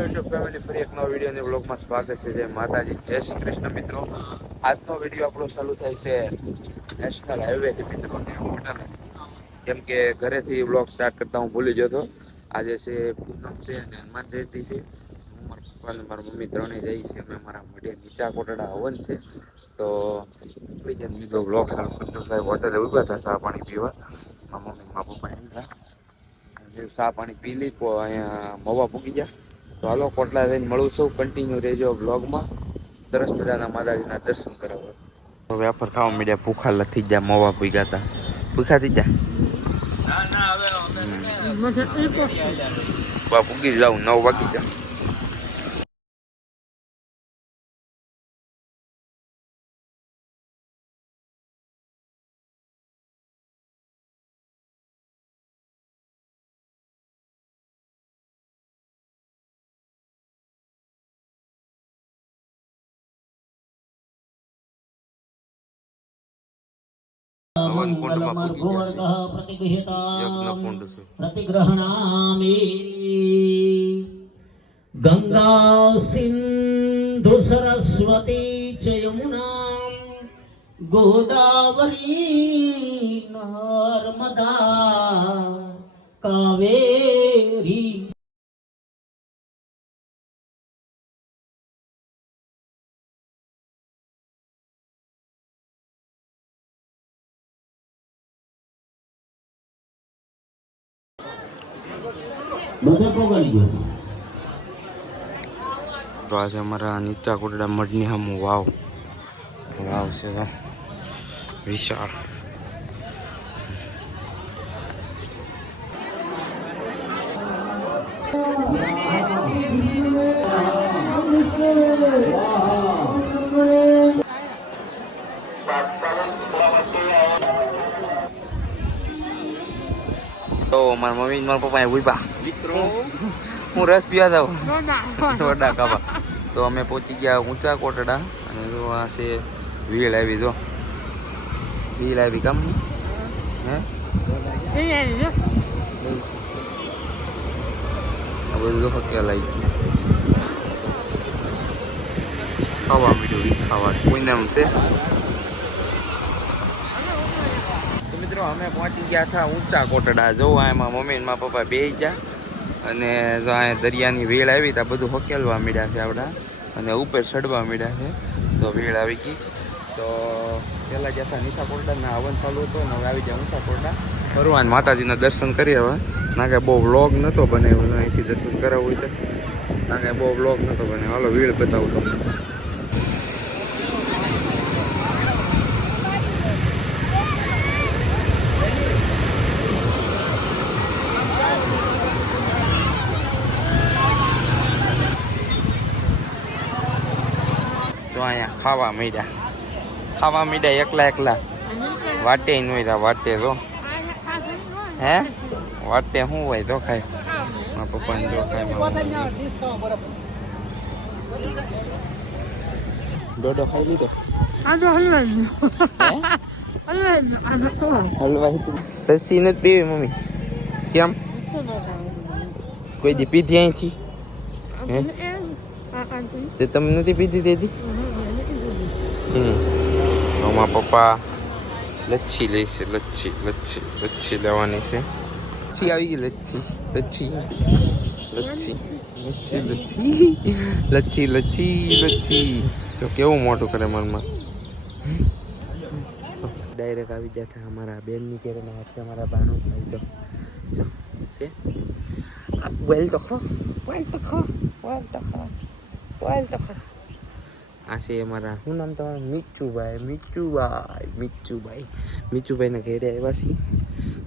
YouTube family, ફરી એક નવા વિડીયોની વ્લોગમાં સ્વાગત છે. જય માતાજી, જય શ્રી કૃષ્ણ મિત્રો. આજનો વિડીયો આપણો ચાલુ થાય છે નેશનલ હાઈવેથી મિત્રો, હોટલ. કેમ કે ઘરેથી વ્લોગ સ્ટાર્ટ કરતા હું ભૂલી ગયો હતો. આજે છે પૂનમ છે અને હનુમાન જયંતિ છે. હું મારા પપ્પા અને મારા મમ્મી ત્રણેય જઈએ છીએ. અમે મારા મઢે નીચા કોટડા હવન છે તો મિત્રો વ્લોગ ચાલુ કરતો સાહેબ હોટલે ઉભા હતા ચા પાણી પીવા. મારા મમ્મી મારા પપ્પા એમ હતા ચા પાણી પી લી તો અહીંયા મવા પૂકી ગયા. તો હાલો કોટલા જઈને મળું છું. કન્ટિન્યુ રહેજો બ્લોગમાં. સરસ મજાના માતાજીના દર્શન કરાવો. હવે આફર ખાવા મીડિયા ભૂખા લથી ગયા. મવા પૂગ્યા હતા. ભૂખા થઈ ગયા. પૂગી જાઉં 9 વાગી જાય. गंगा सिंधु सरस्वती च यमुना गोदावरी नर्मदा कावेरी. તો આજે અમારા નીચા કોટડા મઢની સામું વાવ છે વિશાળ. તો મારા મમ્મી મારા પપ્પા ઉભા મિત્રો, હું રસ પીવા જાઉં વડા ખાવા. તો અમે પહોંચી ગયા ઊંચા કોટડા અને જો આ છે વ્હીલ આવી. જો વ્હીલ આવી કામ હે બધું હકેલ આવી ગયું. ખાવા મીઠું ખાવા પૂનમ છે. તો મિત્રો અમે પહોંચી ગયા હતા ઊંચા કોટડા. જો એમાં મમ્મી ને મારા પપ્પા બેસી ગયા અને જો અહીંયા દરિયાની વેળ આવી તો બધું હકેલવા મીડ્યા છે આપણા અને ઉપર ચડવા મીડ્યા છે. તો વેળ આવી ગઈ. તો પહેલાં જતા નીચા કોટડાના હવન ચાલુ હતો ને હવે આવી જાય ઊંચા કોટડા ભગવાન માતાજીના દર્શન કરી. હવે ના કે બહુ વ્લોગ નહોતો બનાવ્યો, અહીંથી દર્શન કરાવવું હોય તો ના કે બહુ વ્લોગ નહોતો બનાવ્યો. હાલો વેળ બતાવું તમને. તો અહીંયા ખાવા મીડ્યા એકલા વાટે ન હોય. વાટે તો હે વાટે શું હોય તો ખાય. મારા પપ્પાને જો ખાય. ડોડો ખાઈ લીધો. હલવા લસ્સી નથી પીવી મમ્મી? કેમ? કોઈ દી પીધી અહીંથી? તે તમે નથી પીધી તેથી? મારા પપ્પા લચ્છી લેશે. લચ્છી લેવાની છે. લચ્છી આવી ગઈ. લચ્છી તો કેવું મોટું કરે મનમાં. ડાયરેક્ટ આવી જતા અમારા બેનની ઘરે છે. અમારા બાનો ભાઈ તો જો છે. બોલ તો ખરો. આ છે અમારા, શું નામ તમારું? મીચુભાઈના ઘરે આવ્યા છીએ.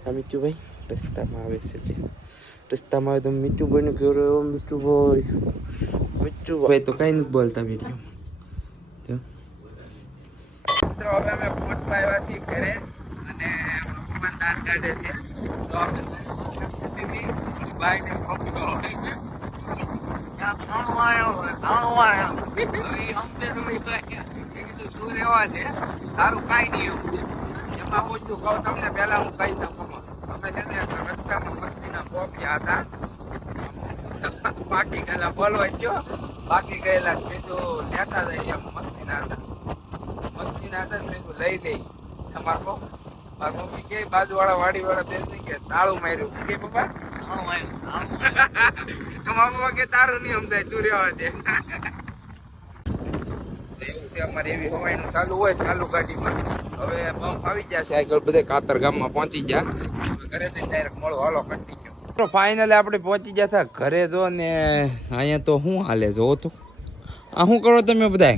આ મીચુભાઈ રસ્તામાં આવે છે. રસ્તામાં આવે તો મીચુભાઈને ઘરે આવ્યો. મીચુભાઈ તો કઈ નથી બોલતા વિડીયો. જો મિત્રો હવે અમે પહોંચવા આવ્યા છીએ ઘરે અને ભગવાન દાંત કાઢે છે. તો દીદી ભાઈને સારું કઈ નહીં એવું એમાં પૂછ્યું કહું તમને પેલા હું કહી દઉં. અમે છે ને રસ્તામાં મસ્તીના કોપિયા હતા. બાકી ગયેલા બોલવા ગયો બાકી ગયેલા કીધું લેતા જઈએ મસ્તીના હતા ને મેં કીધું લઈ દઈ મારા મમ્મી કે બાજુવાળા વાડીવાળા બેન કે તાળું માર્યું કે પપ્પા તો મારા પપ્પા કે તારું નહીં સમજાય તું રહેવા દે એવું છે અમારે એવી હવાઈનું ચાલુ હોય ચાલુ ગાડીમાં હવે પંપ આવી જશે આગળ બધે કાતર ગામમાં પહોંચી ગયા ઘરે જઈને ડાયરેક્ટ મળો હાલો કન્ટિન્યુ ફાઇનલી આપણે પહોંચી ગયા હતા ઘરે જો ને અહીંયા તો શું હાલે જો તો આ શું કરો તમે બધા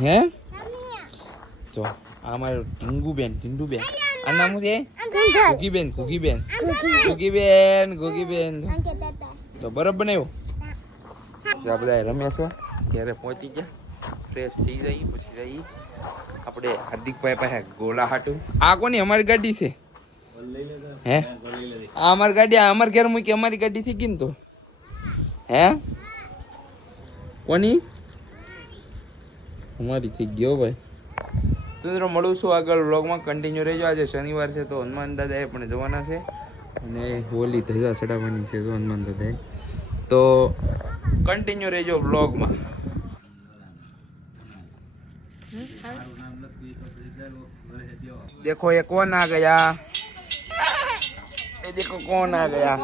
હે જો આ મારું ટીંગુબેન આ નામ શું છે ઘુગીબેન તો બરફ બનાવ્યો આ બધા રમ્યા છે ઘરે પહોંચી ગયા ફ્રેશ થઈ જઈએ પછી જઈએ આપણે હાર્દિકભાઈ પાસે ગોલા હાટું આ કોની અમારી ગાડી છે હે આ અમારી ગાડી આ અમારા ઘેર મૂકી અમારી ગાડી થઈ ગઈ ને તો હે કોની અમારી થઈ ગયો ભાઈ તો મિત્રો મળું છું આગળ વ્લોગમાં કન્ટિન્યુ રહેજો આજે શનિવાર છે તો હનુમાન દાદાએ પણ જવાના છે અને હોલી ધજા ચડાવવાની છે તો હનુમાન દાદાએ તો કન્ટિન્યુ રહેજો વ્લોગમાં देखो ये कौन आ गया ये देखो कौन आ गया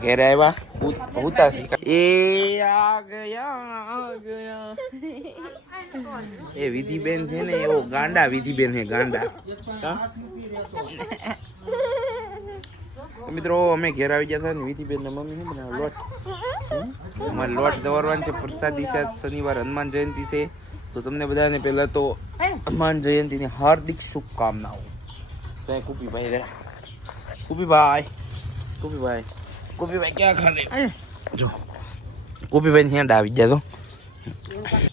घेरे आया होता ये आ गया ये विधि बेन है ने वो गांडा विधि बेन है गांडा तो मित्रों हमें घेर આવી ગયા હતા ને વિધિ બેન મમ્મી શું બનાવ્યો લોટ અમારે લોટ દવરવાનો છે પ્રસાદી છે શનિવાર હનુમાન જયંતિ છે તો તમને બધાને પહેલા તો હનુમાન જયંતિની હાર્દિક શુભકામનાઓ તો કુપીભાઈ ક્યાં ખાને જો કુપીભાઈ હેન્ડ આવી ગયા તો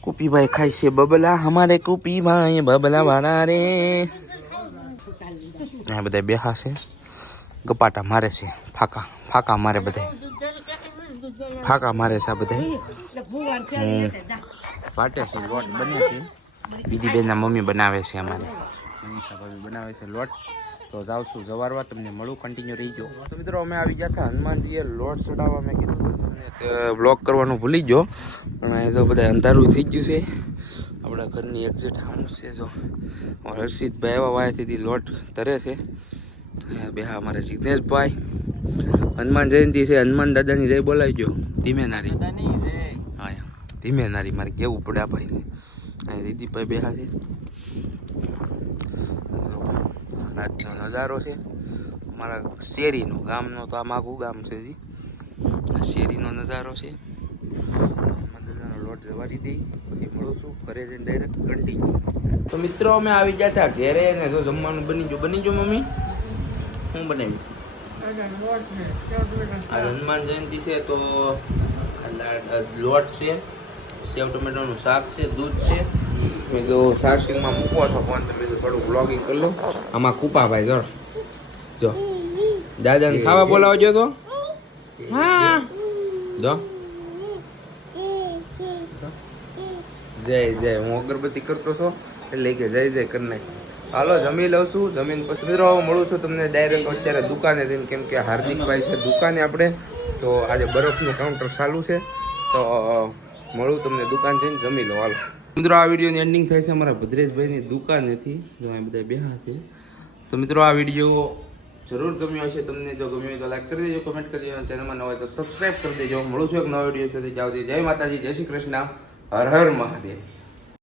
કુપીભાઈ ખાય છે બબલા હમારે કુપીભાઈ બબલા વાળા રે આ બધા બેહા છે ગપાટા મારે છે ફાકા મારે બધા ફાકા મારે છે આ બધા વાટે છે લોટ બને છે વિધિબેનના મમ્મી બનાવે છે અમારે મનીષા ભાભી બનાવે છે લોટ તો જાઉં છું જવારવા તમને મળું કન્ટિન્યુ રહી ગયો તો મિત્રો અમે આવી ગયા હતા હનુમાનજીએ લોટ ચડાવવા મેં કીધું તમને બ્લોગ કરવાનું ભૂલી ગયો પણ એ તો બધા અંધારું થઈ ગયું છે આપણા ઘરની એક્ઝેક્ટ આમ છે જો હર્ષિતભાઈ એવા વાયાથી લોટ તરે છે બે હા અમારે જિગ્નેશભાઈ હનુમાન જયંતિ છે હનુમાન દાદાની જય બોલાવી ગયો ધીમે નારી હા ધીમે નારી મારે કેવું પડે આ ભાઈને અહીં દીદીભાઈ બેહા છે રાતનો નજારો છે અમારા શેરીનો ગામનો તો આમ આખું ગામ છે જી શેરીનો નજારો છે દાદાનો લોટ જવારી દઈ પછી મળું છું ઘરે જઈને ડાયરેક્ટ કન્ટિન્યુ તો મિત્રો અમે આવી ગયા હતા ઘેરે ને જો જમવાનું બની ગયો મમ્મી શું બનાવ્યું આ હનુમાન જયંતિ છે તો લોટ છે સેવ ટમેટાનું શાક છે દૂધ છે મેં જો સારસિંગમાં મૂકવો છો પણ તમે થોડું બ્લોગિંગ કરી લો આમાં કુપાભાઈ જો દાદાને ખાવા બોલાવજો તો હા જો જય હું અગરબત્તી કરતો છો એટલે કે જય કરી નાખ હાલો જમી લઉં છું જમીન પછી મિત્રો મળું છું તમને ડાયરેક્ટ અત્યારે દુકાને જઈને કેમ કે હાર્દિકભાઈ છે દુકાને આપણે તો આજે બરફનું કાઉન્ટર ચાલુ છે તો મળું તમને દુકાન જઈને જમી લો હાલો મિત્રો આ વિડીયોની એન્ડિંગ થાય છે અમારા ભદ્રેશભાઈની દુકાનેથી જો આ બધા બેહા છે તો મિત્રો આ વિડીયો જરૂર ગમ્યો હશે તમને જો ગમ્યો હોય તો લાઈક કરી દેજો કમેન્ટ કરી દેજો ચેનલમાં ન હોય તો સબસ્ક્રાઈબ કરી દેજો મળું છું એક નવા વિડીયો સાથે જાઓ જય માતાજી જય શ્રી કૃષ્ણ હર હર મહાદેવ